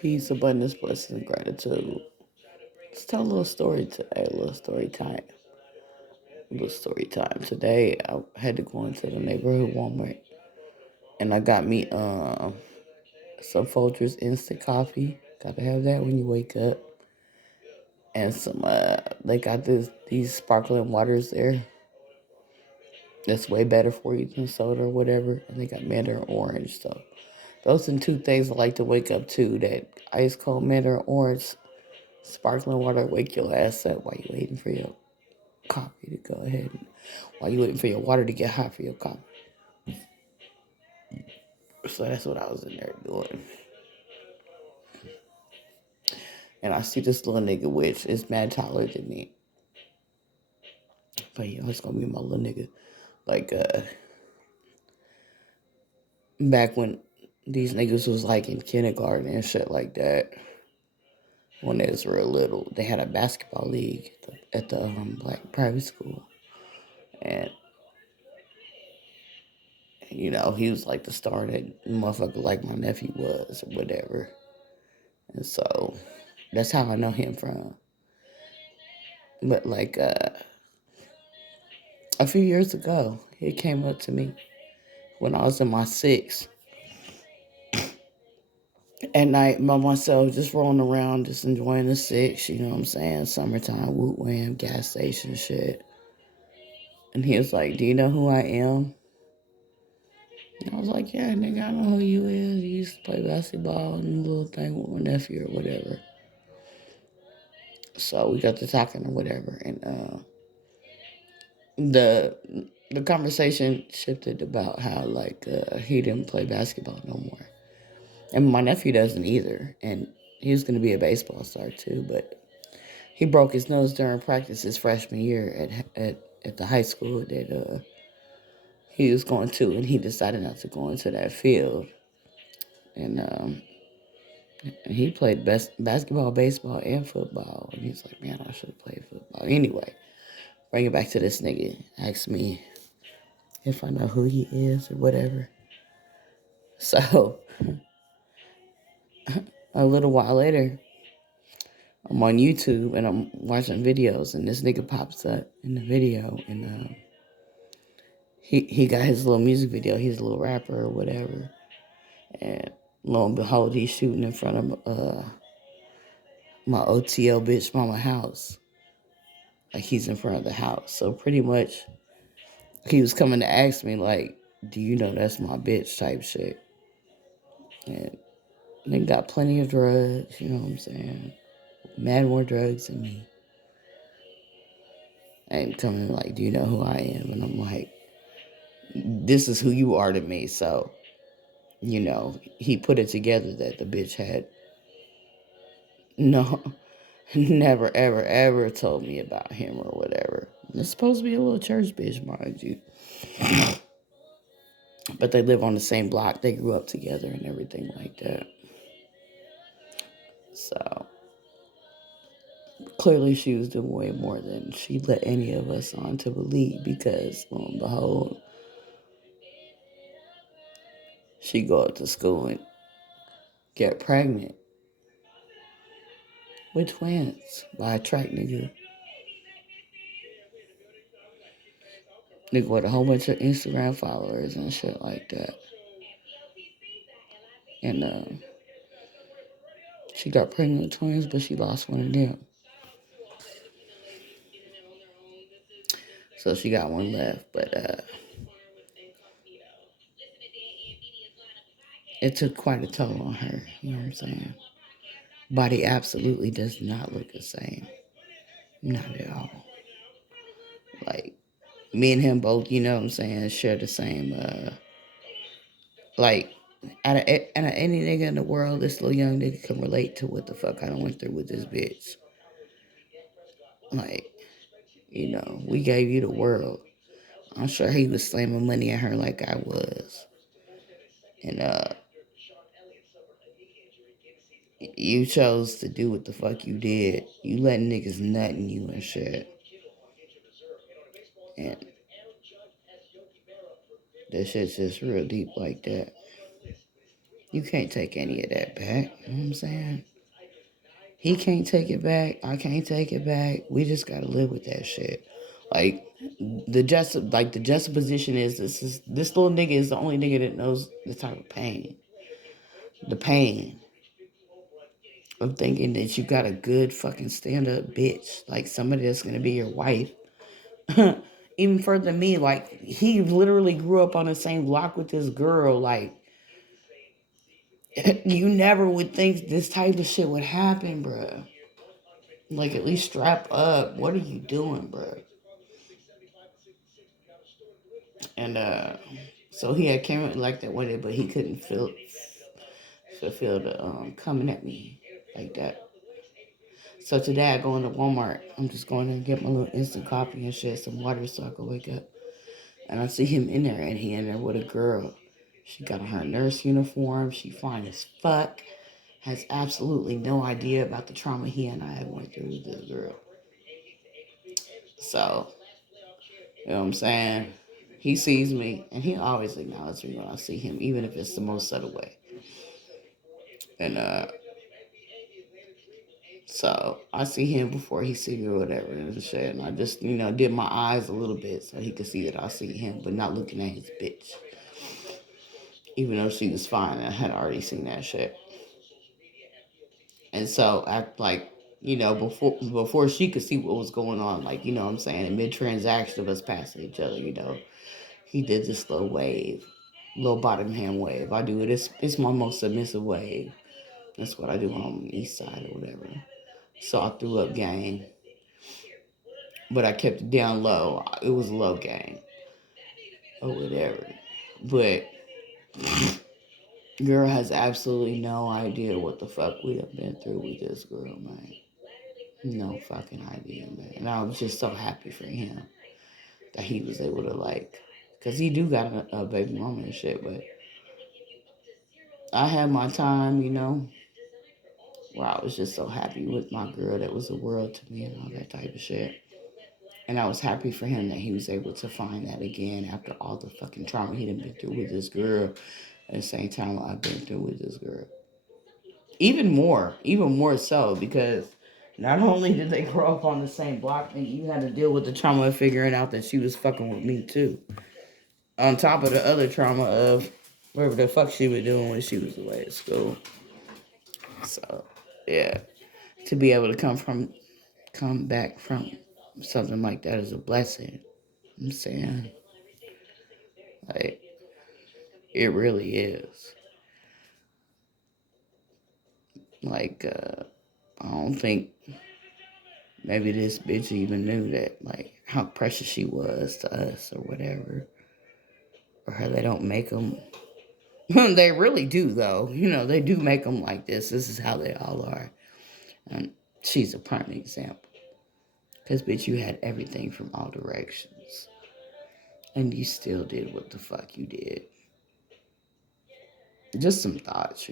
Peace, abundance, blessings, and gratitude. Let's tell a little story today, a little story time. A little story time. Today, I had to go into the neighborhood Walmart, and I got me some Folgers instant coffee. Gotta have that when you wake up. And some they got these sparkling waters there. That's way better for you than soda or whatever. And they got mandarin orange. So those are two things I like to wake up to. That ice cold mandarin orange sparkling water wake your ass up while you waiting for your coffee to go ahead. And while you waiting for your water to get hot for your coffee. So that's what I was in there doing. And I see this little nigga, which is mad taller than me. But it's gonna be my little nigga. Like back when these niggas was like in kindergarten and shit like that. When they was real little, they had a basketball league at the black private school, and he was like the star that motherfucker like my nephew was or whatever. And so that's how I know him from. But like a few years ago, he came up to me when I was in my sixth at night by myself, just rolling around, just enjoying the six, you know what I'm saying? Summertime, woot wham, gas station shit. And he was like, "Do you know who I am?" And I was like, "Yeah, nigga, I know who you is. You used to play basketball and little thing with my nephew or whatever." So we got to talking or whatever, and the the conversation shifted about how like he didn't play basketball no more, and my nephew doesn't either, and he was gonna be a baseball star too, but he broke his nose during practice his freshman year at the high school that he was going to, and he decided not to go into that field, and he played basketball, baseball, and football, and he's like, "Man, I should have played football." Anyway, bring it back to this nigga. Ask me if I know who he is or whatever. So a little while later, I'm on YouTube and I'm watching videos, and this nigga pops up in the video, and he got his little music video. He's a little rapper or whatever, and lo and behold, he's shooting in front of my OTL bitch mama house. Like he's in front of the house. So pretty much, he was coming to ask me like, "Do you know that's my bitch?" type shit, and they got plenty of drugs. You know what I'm saying? Mad more drugs than me. And coming like, "Do you know who I am?" And I'm like, "This is who you are to me." So, he put it together that the bitch had no, never, ever, ever told me about him or whatever. And it's supposed to be a little church bitch, mind you. But they live on the same block. They grew up together and everything like that. So, clearly she was doing way more than she let any of us on to believe because, lo and behold, she go up to school and get pregnant with twins by a track nigga. Nigga with a whole bunch of Instagram followers and shit like that. And she got pregnant with twins, but she lost one of them. So she got one left, but it took quite a toll on her. You know what I'm saying? Body absolutely does not look the same. Not at all. Like, me and him both, you know what I'm saying, share the same, like, out of any nigga in the world, this little young nigga can relate to what the fuck I done went through with this bitch. Like, we gave you the world. I'm sure he was slamming money at her like I was. And you chose to do what the fuck you did. You letting niggas nut in you and shit. And that shit's just real deep like that. You can't take any of that back. You know what I'm saying? He can't take it back. I can't take it back. We just gotta live with that shit. Like the juxtaposition is this little nigga is the only nigga that knows the type of pain. The pain of thinking that you got a good fucking stand up bitch. Like somebody that's gonna be your wife. Even further than me, like he literally grew up on the same block with this girl. Like you never would think this type of shit would happen, bruh. Like at least strap up. What are you doing, bruh? And so he had came like that with it, but he couldn't feel the coming at me like that. So today I go into Walmart. I'm just going to get my little instant coffee and shit, some water so I can wake up. And I see him in there, and he in there with a girl. She got on her nurse uniform. She fine as fuck. Has absolutely no idea about the trauma he and I have went through with this girl. So, you know what I'm saying? He sees me, and he always acknowledges me when I see him, even if it's the most subtle way. And so I see him before he see me or whatever and shit. And I just, did my eyes a little bit so he could see that I see him, but not looking at his bitch. Even though she was fine, I had already seen that shit. And so I before she could see what was going on, like, what I'm saying, in mid transaction of us passing each other, he did this little wave, little bottom hand wave. I do it. It's my most submissive wave. That's what I do when I'm on the east side or whatever. So I threw up game, but I kept it down low. It was low game or whatever. But girl has absolutely no idea what the fuck we have been through with this girl, man. No fucking idea, man. And I was just so happy for him that he was able to because he do got a baby mama and shit, but I had my time, where I was just so happy with my girl that was the world to me and all that type of shit. And I was happy for him that he was able to find that again after all the fucking trauma he done been through with this girl at the same time I've been through with this girl. Even more so because not only did they grow up on the same block, and you had to deal with the trauma of figuring out that she was fucking with me too. On top of the other trauma of whatever the fuck she was doing when she was away at school. So, yeah. To be able to come back from something like that is a blessing. I'm saying. Like, it really is. Like, I don't think maybe this bitch even knew that, like, how precious she was to us or whatever. Or how they don't make them. They really do, though. They do make them like this. This is how they all are. And she's a prime example. Because, bitch, you had everything from all directions. And you still did what the fuck you did. Just some thoughts,